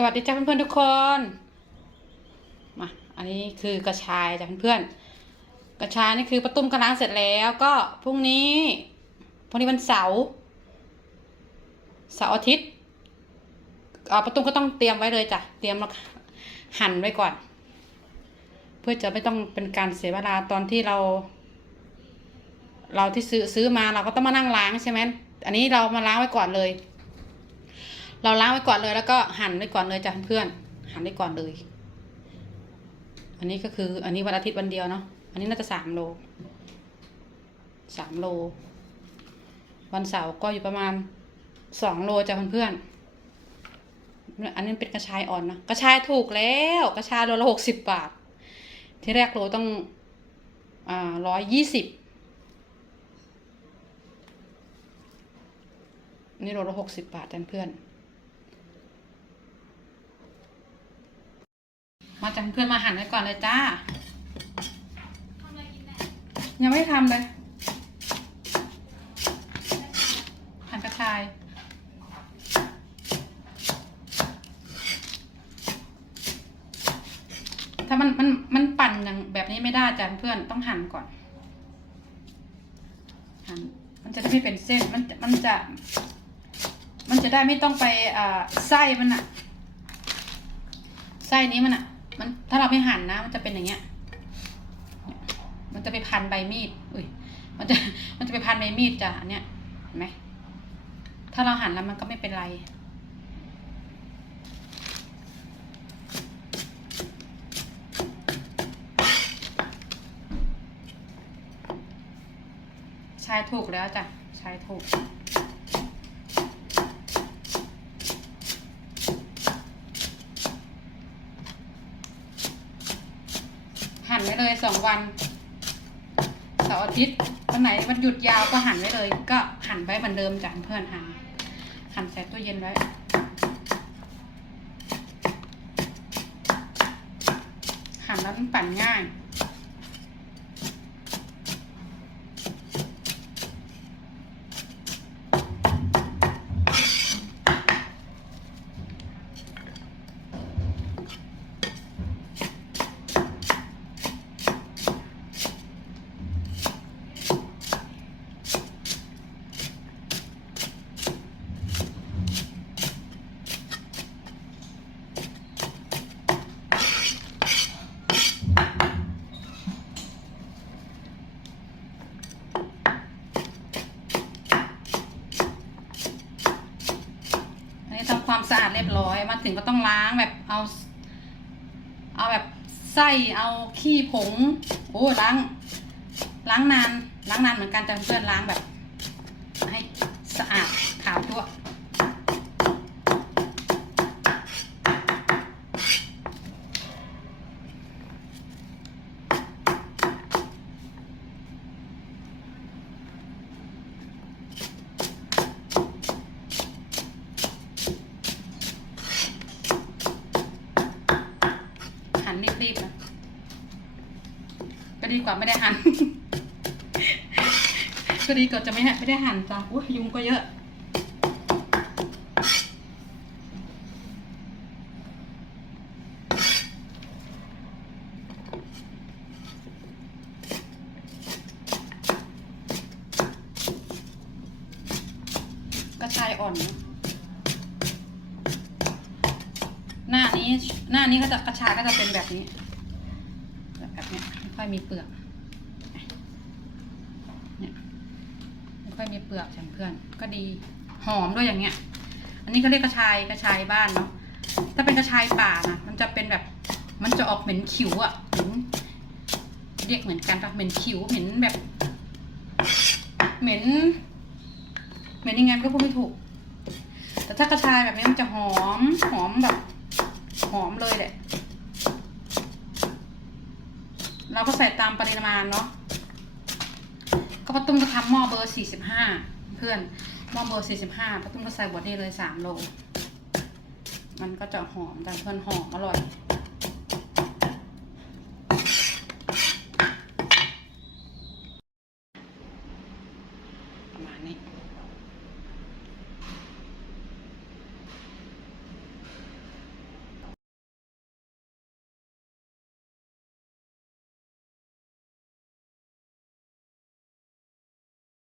สวัสดีจ้าเพื่อนๆทุกคน มา อันนี้คือกระชายจ้ะเพื่อนๆ กระชายนี่คือประตุ้มกระล้างเสร็จแล้วก็พรุ่งนี้พรุ่งนี้วันเสาร์เสาร์อาทิตย์เอ่อประตุ้มก็ต้องเตรียมไว้เลยจ้ะ เตรียมแล้วหั่นไว้ก่อน เพื่อจะไม่ต้องเป็นการเสียเวลาตอนที่เรา เราที่ซื้อซื้อมาเราก็ต้องมานั่งล้างใช่ไหมอันนี้เรามาล้างไว้ก่อนเลย เราล้างไว้ก่อนเลย แล้วก็หั่นไว้ก่อนเลยจ้ะเพื่อนหั่นไว้ก่อนเลย อันนี้ก็คืออันนี้วันอาทิตย์วันเดียวเนาะอันนี้น่าจะสามโลสามโล วันเสาร์ก็อยู่ประมาณสองโลจ้ะเพื่อนๆอันนี้เป็นกระชายอ่อนนะกระชายถูกแล้วกระชายโลละหกสิบบาท ที่แรกโลต้องอ่าร้อยยี่สิบนี่โลละหกสิบบาทจ้ะเพื่อน มาจ้ะเพื่อนมาหั่นไว้ก่อนเลยจ้า ยังไม่ทำเลยหั่นกระชาย ถ้ามันมันมันปั่นอย่างแบบนี้ไม่ได้จ้ะเพื่อนต้องหั่นก่อน หั่นมันจะได้ไม่เป็นเส้นมันมันจะ มันจะได้ไม่ต้องไปอ่าไส้มันอะไส้นี้มันอะ มันถ้าเราไม่หั่นนะ มันจะเป็นอย่างเงี้ย มันจะไปพันใบมีด อุ้ย มันจะ มันจะไปพันใบมีดจ้ะอันเนี้ย เห็นไหม ถ้าเราหั่นแล้วมันก็ไม่เป็นไร ใช้ถูกแล้วจ้ะ ใช้ถูก หั่นไว้เลยสองวันเสาร์อาทิตย์วันไหนวันหยุดยาวก็หั่นไว้เลย ก็หั่นไว้เหมือนเดิมจ้ะเพื่อนหั่นหั่นใส่ตู้เย็นไว้หั่นแล้วมันปั่นง่าย อันนี้ทำความสะอาดเรียบร้อย มาถึงก็ต้องล้างแบบเอา เอาแบบไส้เอาขี้ผงโอ้ล้าง ล้างนานล้างนานเหมือนกันแต่เพื่อนล้างแบบ ให้สะอาดขาวทั่ว หั่นรีบๆนะก็ดีกว่าไม่ได้หั่นก็ดีกว่าจะไม่ไม่ได้หั่นจ้ะอุ้ยยุงก็เยอะกระชายอ่อนนะ นี้หน้านี้ก็จะกระชายก็จะเป็นแบบนี้ แบบนี้ไม่ค่อยมีเปลือกเนี่ยไม่ค่อยมีเปลือกฉันเพื่อน ก็ดีหอมด้วยอย่างเงี้ย อันนี้ก็เรียกกระชายกระชายบ้านเนาะถ้าเป็นกระชายป่านะมันจะเป็นแบบ มันจะออกเหม็นขิวอะเหม็นเรียกเหมือนกันปะเหม็นขิวเหม็นแบบ เหม็นเหม็นยังไงก็พูดไม่ถูก แต่ถ้ากระชายแบบนี้มันจะหอมหอมแบบ หอมเลยแหละ เราก็ใส่ตามปริมาณเนาะก็ป้าตุ้มก็ทำหม้อเบอร์สี่สิบห้าเพื่อนหม้อเบอร์สี่สิบห้าป้าตุ้มก็ใส่บดนี่เลยสามโล มันก็จะหอมแต่เพื่อนหอมอร่อย